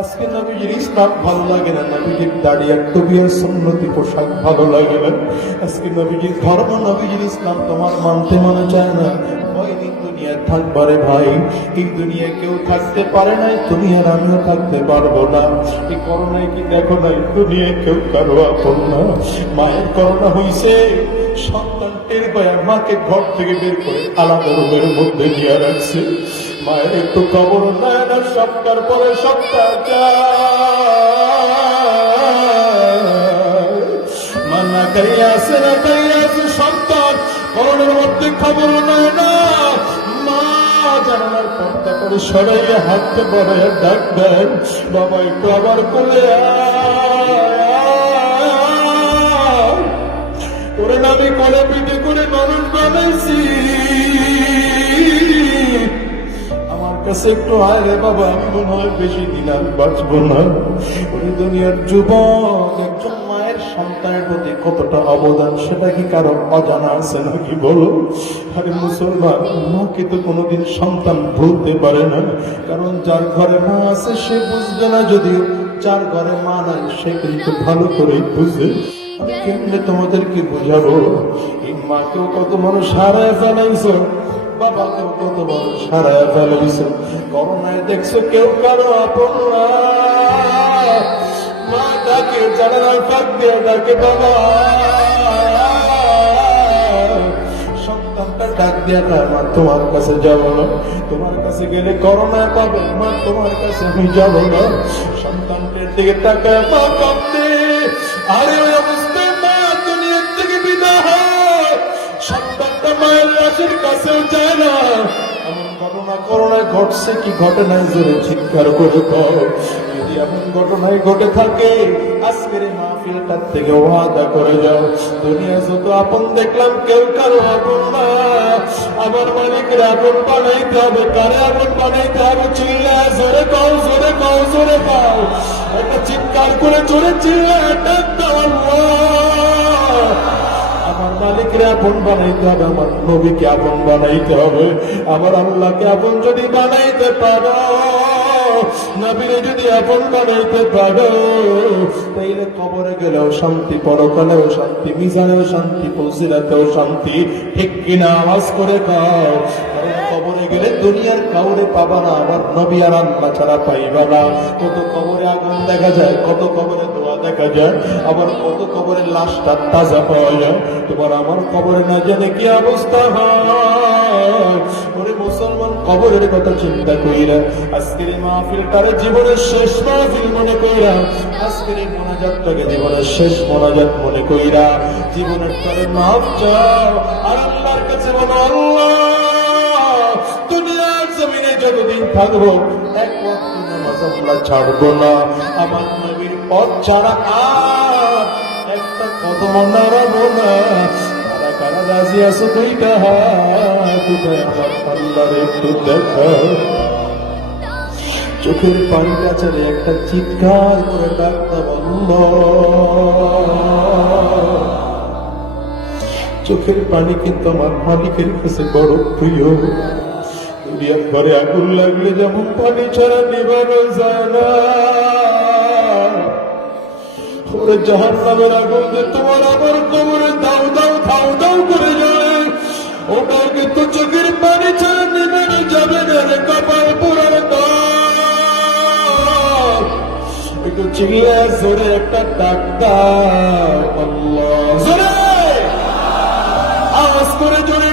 আজকে নবীজির ইসলাম ভালো লাগে না, নবীজির দাড়ি আর টুপিয়ার সুন্নতি পোশাক ভালো লাগে না। আজকে নবীজির ধর্ম, নবীজির ইসলাম তোমার মানতে মনে চায় না। দুনিয়া থাকবারে ভাই, এই দুনিয়া কেউ থাকতে পারে নাই, তুমি আর আমিও থাকতে পারব না। এই করোনায় কি দেখো নাই, দুনিয়ায় কেউ কারও আপন না। মায়ের করোনা হইছে, সন্তান টের পায় মাকে ঘর থেকে বের করে আলাদা রুমের মধ্যে নিয়ে রাখছে। মায়ের একটু খবর নেয় না, সপ্তাহ পরে সপ্তাহ যায় মা আছে না খাইয়া আছে সন্তান করোনার মধ্যে খবর নেয় না জানালার পর্দা বড়াইয়া ডাক দেন, বাবা একটু আবার কোলে আয়। একটু আয় রে বাবা আমি মনে হয় বেশি দিন আর বাঁচবো না। ওই দুনিয়ার যুবক, একজন মায়ের সন্তানের প্রতি কতটা অবদান, সেটা কি কারও অজানা আছে নাকি বলো? আরে মুসলমান, মাকে তো কোনোদিন সন্তান ভুলতে পারে না। কারণ যার ঘরে মা আছে, সে বুঝবে না যদিও যার ঘরে মা নাই, সে কিন্তু ভালো করেই বুঝে। আমি কেমনে তোমাদেরকে বোঝাবো? এই মাকেও কত মানুষ হারায় ফেলাইছ। বাবাকেও কত মানুষ হারায় ফেলাইছ করোনায় দেখছ কেউ কারও আপন মা জানালার ফাঁক দিয়ে ডাকে বাবা ডাক দিয়া কয়, মা তোমার কাছে যাব না তোমার কাছে গেলে করোনা পাবে মা তোমার কাছে আমি যাব না সন্তানটির দিকে তাকায় মা আরে লাশের কাছেও ঘটছে কি ঘটে নাই জোরে চিৎকার করে যদি এমন ঘটনায় ঘটে থাকে, আজকের মাহফিলটার থেকে ওয়াদা করে যাও। দুনিয়া যত আপন দেখলাম, কেউ কারও আপন না। আমার মালিকের আপন বানাইতে হবে, কারে আপন বানাইতে হবে চিল্লায় জোরে কও জোরে কও জোরে কও। একটা চিৎকার করে জোরে চিল্লায়, ডাক আমার আপন বানাইতে হবে, আমার নবীকে আপন বানাইতে হবে। আমার আল্লাহকে আপন যদি বানাইতে পারো যদি আপন বানাইতে পারো, তাইলে কবরে গেলেও শান্তি, পরকালেও শান্তি, মিজানেও শান্তি পৌঁছিরাতেও শান্তি। ঠিক কিনা আওয়াজ করে খাও কবরে গেলে দুনিয়ার কাউরে পাবা না, আমার নবী আর আল্লাহ ছাড়া পাইবা না। কত কবরে আগুন দেখা যায়, কত কবরে দেখা যায় আবার কত কবরের লাশটা তাজা পাওয়া যায়। তোমার আমার কবরে না জানে কি অবস্থা হয়? মুসলমান, কবরের কথা চিন্তা কইরা, আজকের এই মাহফিলটারে জীবনের শেষ মাহফিল মনে কইরা, আজকের এই মোনাজাতটাকে জীবনের শেষ মোনাজাত মনে কইরা, জীবনের তরে মাফ চাও, আর আল্লাহর কাছে বলো, আল্লাহ, দুনিয়ার জমিনে যতদিন থাকব, এক ওয়াক্ত নামাজ আমরা ছাড়বো না। আমার পথ ছাড়া আর একটা একটু দেখা। চোখের পানিটা ছাড়ে একটা চিৎকার করে ডাকতাম আল্লাহ চোখের পানি কিন্তু আমার মালিকের কাছে বড় প্রিয়। দুনিয়ার ঘরে আগুন লাগলে যেমন পানি ছাড়া নিবানো যায় না। ওরে নামের আগুন যে তোমার আমার কোমরে দাও দাও দাও দাও করে যায়। ওটা কিন্তু চোখের পানি যাবে রে কপাল পুরার একটু চিল্লা একটা আওয়াজ করে জোরে